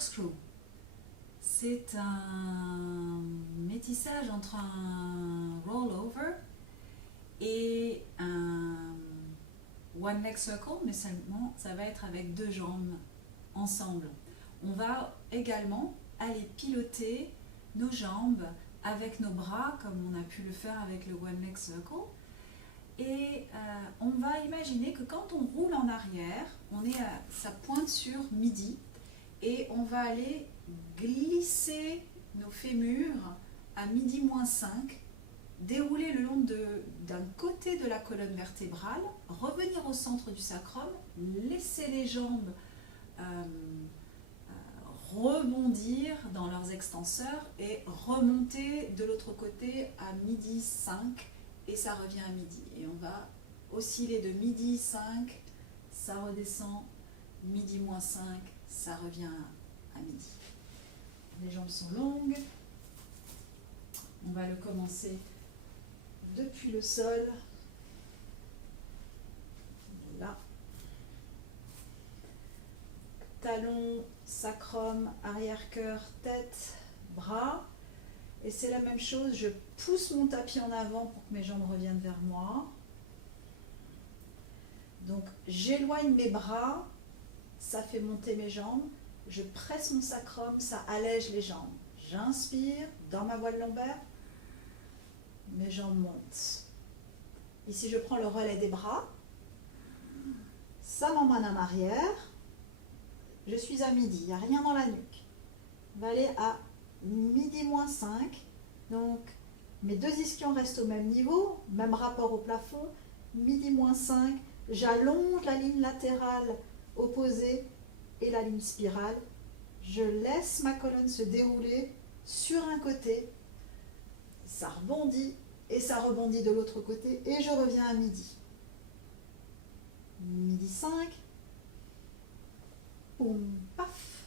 corkscrew. C'est un métissage entre un rollover et un one leg circle, mais seulement ça va être avec 2 jambes ensemble. On va également aller piloter nos jambes avec nos bras, comme on a pu le faire avec le one leg circle. Et on va imaginer que quand on roule en arrière, ça pointe sur midi et on va aller glisser nos fémurs à midi moins 5, dérouler le long d'un côté de la colonne vertébrale, revenir au centre du sacrum, laisser les jambes rebondir dans leurs extenseurs et remonter de l'autre côté à midi 5 et ça revient à midi. Et on va osciller de midi 5, ça redescend, midi moins 5, ça revient à midi. Les jambes sont longues. On va le commencer depuis le sol. Là. Talons, sacrum, arrière-cœur, tête, bras. Et c'est la même chose, je pousse mon tapis en avant pour que mes jambes reviennent vers moi. Donc j'éloigne mes bras, ça fait monter mes jambes. Je presse mon sacrum, ça allège les jambes. J'inspire dans ma voile lombaire, mes jambes montent. Ici je prends le relais des bras, ça m'emmène en arrière. Je suis à midi, il n'y a rien dans la nuque. On va aller à midi moins 5. Donc, mes 2 ischions restent au même niveau, même rapport au plafond. Midi moins 5, j'allonge la ligne latérale opposée et la ligne spirale. Je laisse ma colonne se dérouler sur un côté. Ça rebondit et ça rebondit de l'autre côté et je reviens à midi. Midi 5. Boum, paf.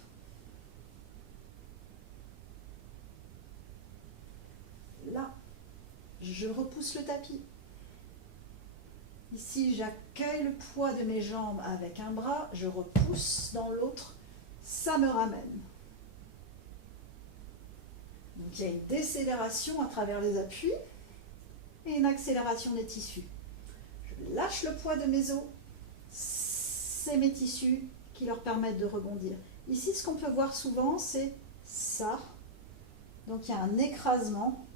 Là, je repousse le tapis. Ici, j'accueille le poids de mes jambes avec un bras, je repousse dans l'autre, ça me ramène. Donc il y a une décélération à travers les appuis et une accélération des tissus. Je lâche le poids de mes os, c'est mes tissus qui leur permettent de rebondir. Ici, ce qu'on peut voir souvent, c'est ça. Donc il y a un écrasement,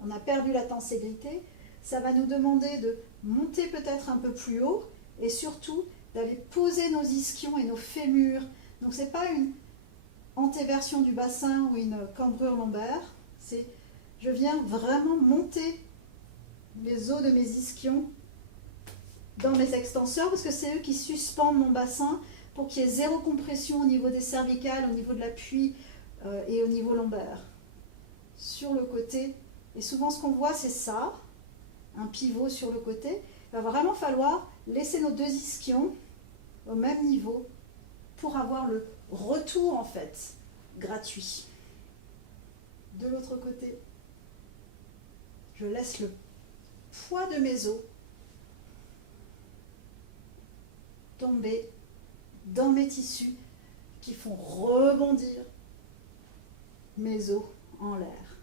on a perdu la tenségrité. Ça va nous demander de monter peut-être un peu plus haut et surtout d'aller poser nos ischions et nos fémurs. Donc ce n'est pas une antéversion du bassin ou une cambrure lombaire, c'est je viens vraiment monter les os de mes ischions dans mes extenseurs parce que c'est eux qui suspendent mon bassin pour qu'il y ait zéro compression au niveau des cervicales, au niveau de l'appui et au niveau lombaire. Sur le côté, et souvent ce qu'on voit c'est ça, un pivot sur le côté. Il va vraiment falloir laisser nos 2 ischions au même niveau pour avoir le retour en fait gratuit. De l'autre côté, je laisse le poids de mes os tomber dans mes tissus qui font rebondir mes os en l'air.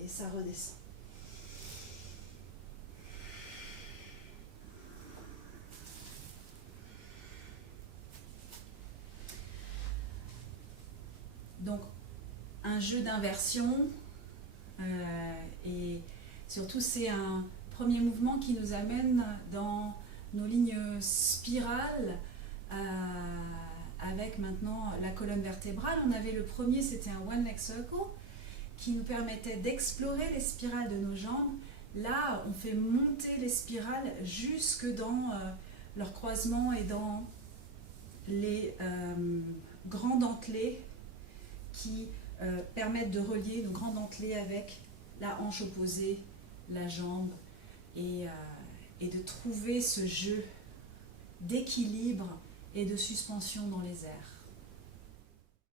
Et ça redescend. Donc, un jeu d'inversion et surtout c'est un premier mouvement qui nous amène dans nos lignes spirales avec maintenant la colonne vertébrale. On avait le premier, c'était un one leg circle qui nous permettait d'explorer les spirales de nos jambes. Là, on fait monter les spirales jusque dans leur croisement et dans les grands dentelés qui permettent de relier nos grands dentelés avec la hanche opposée, la jambe, et de trouver ce jeu d'équilibre et de suspension dans les airs.